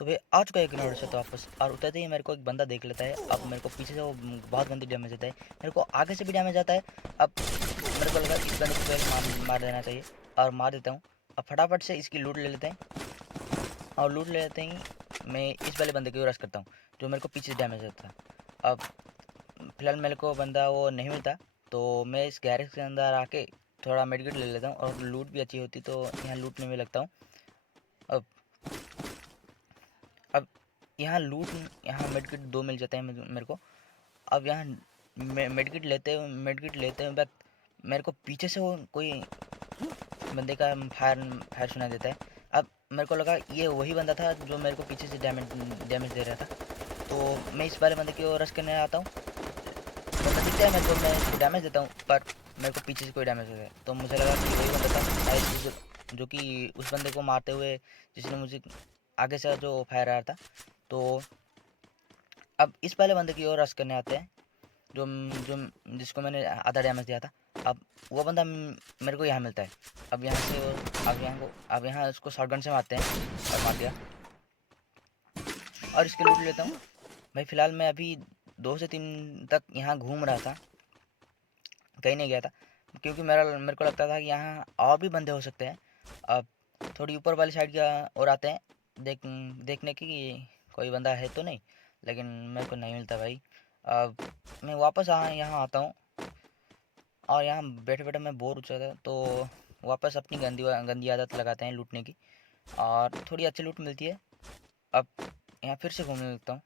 तो वे आ चुका है ग्राउंड से तो वापस, और उतरते ही मेरे को एक बंदा देख लेता है। अब मेरे को पीछे से वो बहुत गंदी डैमेज देता है, मेरे को आगे से भी डैमेज आता है। अब मेरे को लगा इस बंदे को पहले मार देना चाहिए, और मार देता हूँ। अब फटाफट से इसकी लूट ले लेते हैं, और लूट ले लेते ही मैं इस वाले बंदे की रश करता हूँ जो मेरे को पीछे से डैमेज देता था। अब फिलहाल मेरे को बंदा वो नहीं मिलता, तो मैं इस गैरेज के अंदर आके थोड़ा मेडिकेट ले लेता हूँ, और लूट भी अच्छी होती तो यहाँ लूटने में लगता हूँ। अब अब यहाँ मेडिकेट 2 मिल जाते हैं मेरे को। अब यहाँ मेडिकेट लेते हुए वक्त मेरे को पीछे से वो कोई बंदे का फायर फायर सुनाई देता है। अब मेरे को लगा ये वही बंदा था जो मेरे को पीछे से डैमेज दे रहा था, तो मैं इस वाले बंदे की ओर रश करने आता हूँ। बंदा दिखता है मेरे को, मैं इसको डैमेज देता हूँ, पर मेरे को पीछे से कोई डैमेज हो गया, तो मुझे लगा कि वही बंदा था शायद जो कि उस बंदे को मारते हुए जिसने मुझे आगे से जो फायर आ रहा था। तो अब इस वाले बंदे की ओर रश करने आते हैं जो जो जिसको मैंने आधा डैमेज दिया था। अब वो बंदा मेरे को यहाँ मिलता है। अब यहाँ से अब यहाँ उसको शॉटगन से मारते हैं, और मार दिया, और इसके लूट लेता हूँ। भाई फिलहाल मैं अभी 2 से 3 तक यहाँ घूम रहा था, कहीं नहीं गया था, क्योंकि मेरे को लगता था कि यहाँ और भी बंदे हो सकते हैं। अब थोड़ी ऊपर वाली साइड का और आते हैं देखने की कि कोई बंदा है तो नहीं, लेकिन मेरे को नहीं मिलता भाई। अब मैं वापस यहाँ आता हूँ, और यहाँ बैठे बैठे मैं बोर हो चुका था, तो वापस अपनी गंदी गंदी आदत लगाते हैं लूटने की, और थोड़ी अच्छी लूट मिलती है। अब यहाँ फिर से घूमने लगता हूँ।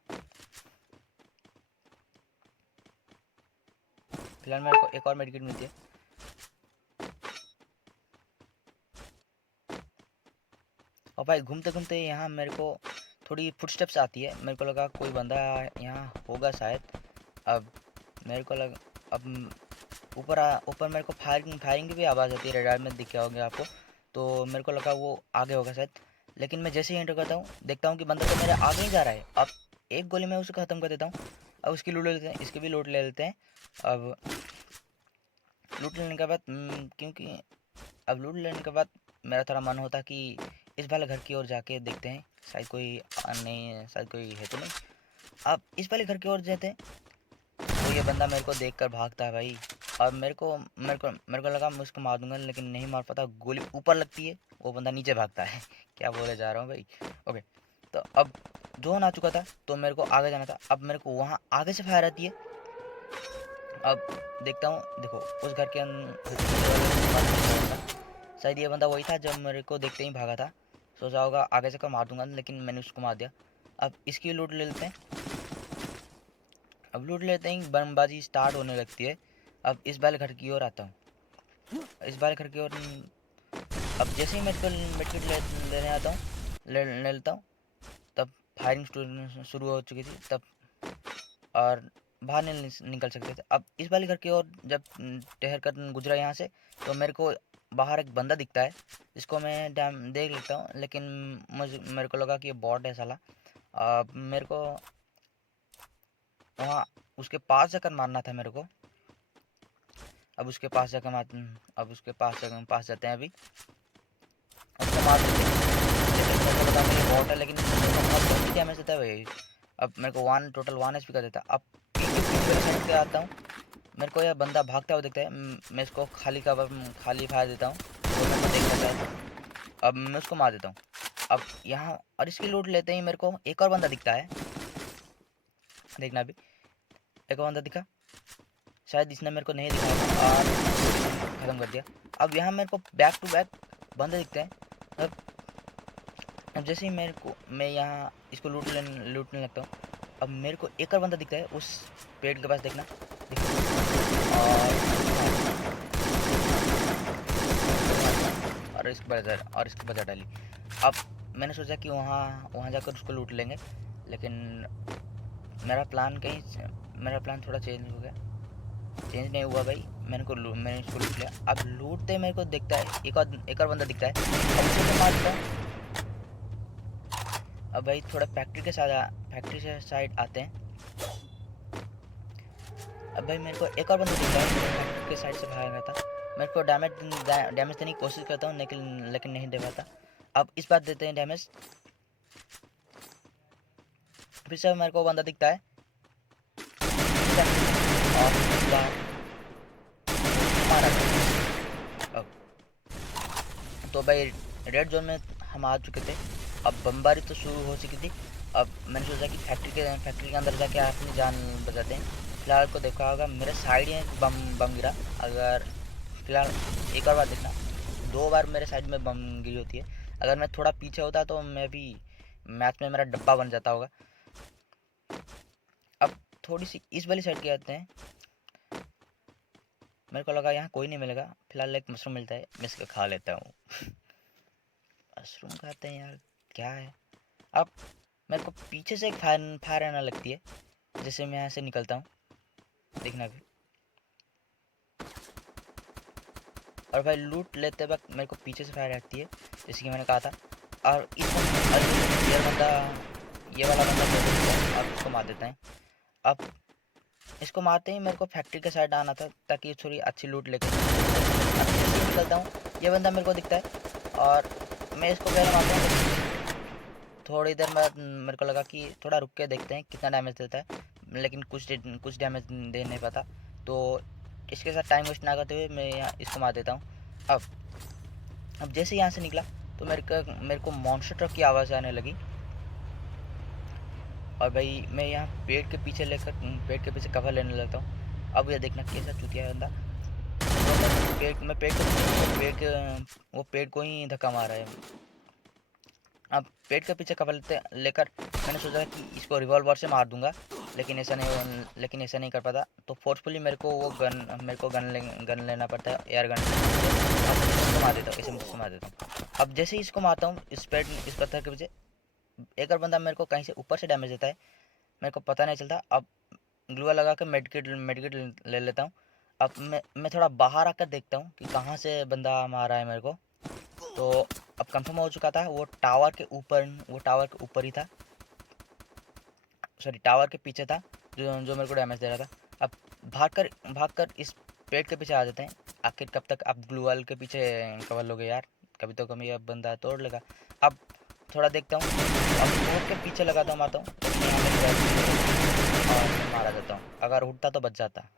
फिलहाल मेरे को एक और मेडिकेट मिलती है। और भाई घूमते घूमते यहाँ मेरे को थोड़ी फुटस्टेप्स आती है, मेरे को लगा कोई बंदा यहाँ होगा शायद। अब मेरे को लग अब ऊपर मेरे को फायरिंग की भी आवाज़ आती है, रेडार में दिखे होंगे आपको, तो मेरे को लगा वो आगे होगा शायद। लेकिन मैं जैसे ही एंटर करता हूँ देखता हूँ कि बंदा तो मेरे आगे ही जा रहा है। अब एक गोली में उसे ख़त्म कर देता हूँ। अब उसकी लूट ले लेते हैं, इसकी भी लूट ले लेते हैं। अब लूट लेने के बाद क्योंकि अब लूट लेने के बाद मेरा थोड़ा मन होता कि इस वाले घर की ओर जाके देखते हैं, शायद कोई नहीं, शायद कोई है तो नहीं। अब इस वाले घर की ओर जाते हैं, तो ये बंदा मेरे को देखकर भागता है भाई। अब मेरे को लगा मैं उसको मार दूंगा, लेकिन नहीं मार पाता, गोली ऊपर लगती है, वो बंदा नीचे भागता है। क्या बोले जा रहा हूँ भाई। ओके, तो अब जोन आ चुका था, तो मेरे को आगे जाना था। अब मेरे को वहाँ आगे से फायर आती है। अब देखता हूँ, देखो उस घर के शायद ये बंदा वही था जब मेरे को देखते ही भागा था। सोचा होगा आगे से कर मार दूंगा, लेकिन मैंने उसको मार दिया। अब इसकी लूट ले लेते हैं। अब लूट लेते ही बमबाजी स्टार्ट होने लगती है। अब इस वाले घर की ओर आता हूँ, इस वाले घर की ओर। अब जैसे ही मेडिकल मेडिकेट लेने आता हूँ, ले लेता हूँ, तब फायरिंग शुरू हो चुकी थी तब, और बाहर नहीं निकल सकते थे। अब इस वाले घर की ओर जब ठहर कर गुजरा यहाँ से, तो मेरे को बाहर एक बंदा दिखता है, जिसको मैं देख लेता हूँ, लेकिन मेरे को लगा कि ये बॉट है साला। अब मेरे को वहाँ उसके पास जाकर मारना था मेरे को। अब उसके पास जाकर अब उसके पास जाते हैं अभी, उसको मार देते हैं। लेकिन मेरे को लगा मेरी बॉट है, लेकिन बहुत जल्दी डैमेज देता है भाई। अब मेरे को टोटल 1 HP कर देता। अब पीछे साइड पे आता हूँ, मेरे को यह बंदा भागता हुआ दिखता है। मैं इसको खाली फायर देता हूँ, वो मेरे को देख लेता है। अब मैं उसको मार देता हूँ। अब यहाँ और इसकी लूट लेते ही मेरे को एक और बंदा दिखता है, देखना अभी। एक और बंदा दिखा, शायद इसने मेरे को नहीं दिखाया और ख़त्म कर दिया। अब यहाँ मेरे को बैक टू बैक बंदे दिखते हैं। अब जैसे ही मैं यहाँ इसको लूटने लगता हूँ, अब मेरे को एक और बंदा दिखता है उस पेड़ के पास, देखना और इसकी बजा डाली। अब मैंने सोचा कि वहाँ वहाँ जाकर उसको लूट लेंगे, लेकिन मेरा प्लान थोड़ा चेंज हो गया। चेंज नहीं हुआ भाई, मैंने इसको लूट लिया। अब लूटते मेरे को दिखता है एक और बंदा दिखता है, अब उसे मैं मार देता हूँ। अब भाई थोड़ा फैक्ट्री से साइड आते हैं। अब भाई मेरे को एक और बंदा दिखता है, फैक्ट्री के साइड से भागा था। मेरे को डैमेज देने की कोशिश करता हूँ, लेकिन नहीं दे पाता। अब इस बार देते हैं डैमेज। फिर से मेरे को बंदा दिखता है और इस बार मारा गया। अब तो भाई रेड जोन में हम आ चुके थे। अब बमबारी तो शुरू हो चुकी थी। अब मैंने सोचा कि फैक्ट्री के अंदर जाके अपनी जान बचाते हैं। फिलहाल को देखा होगा मेरे साइड में बम बम गिरा। अगर फिलहाल एक और बार देखना, 2 बार मेरे साइड में बम गिरी होती है। अगर मैं थोड़ा पीछे होता तो मैं भी मैच में मेरा डब्बा बन जाता होगा। अब थोड़ी सी इस वाली साइड के आते हैं। मेरे को लगा यहाँ कोई नहीं मिलेगा। फिलहाल एक मशरूम मिलता है, मैं इसको खा लेता हूँ। मशरूम खाते हैं यार, क्या है। अब मेरे को पीछे से एक फायर आना लगती है जैसे मैं यहाँ से निकलता हूँ, देखना भी। और भाई लूट लेते वक्त मेरे को पीछे से फायर आती है जैसे कि मैंने कहा था। और ये बंदा, ये वाला बंदा तो अब इसको मार देते हैं। अब इसको मारते ही मेरे को फैक्ट्री के साइड आना था ताकि थोड़ी अच्छी लूट लेके निकलता हूँ। ये बंदा मेरे को दिखता है और मैं इसको पहले मारता हूँ। थोड़ी देर बाद मेरे को लगा कि थोड़ा रुक के देखते हैं कितना डैमेज देता है, लेकिन कुछ डैमेज दे नहीं पाता। तो इसके साथ टाइम वेस्ट ना करते हुए मैं यहाँ इसको मार देता हूँ। अब जैसे यहाँ से निकला तो मेरे को मॉन्स्टर ट्रक की आवाज़ आने लगी। और भाई मैं यहाँ पेड़ के पीछे कवर लेने लगता हूँ। अब ये देखना कैसा चूतिया बंदा, तो मैं पेड़ को ही धक्का मार रहा है। अब पेड़ के पीछे कवर लेकर मैंने सोचा कि इसको रिवॉल्वर से मार दूंगा, लेकिन ऐसा नहीं कर पाता। तो फोर्सफुली मेरे को गन लेना पड़ता है, एयर गन। अब इसको मार देता हूँ, इसे मुझसे मार देता हूँ। अब जैसे ही इसको मारता हूँ इस पत्थर के पीछे, एक और बंदा मेरे को कहीं से ऊपर से डैमेज देता है, मेरे को पता नहीं चलता। अब ग्लूआ लगा कर मेडिकेट ले लेता हूँ। अब मैं थोड़ा बाहर आकर देखता हूँ कि कहाँ से बंदा मारा है मेरे को। तो अब कंफर्म हो चुका था, वो टावर के ऊपर ही था, सॉरी टावर के पीछे था जो मेरे को डैमेज दे रहा था। अब भागकर इस पेड़ के पीछे आ जाते हैं। आखिर कब तक आप ग्लू वाल के पीछे कवर लोगे यार, कभी तो कभी अब बंदा तोड़ लेगा। अब थोड़ा देखता हूँ, अब रोड के पीछे लगाता हूँ, मारता हूँ और मारा जाता हूँ। अगर उठता तो बच जाता।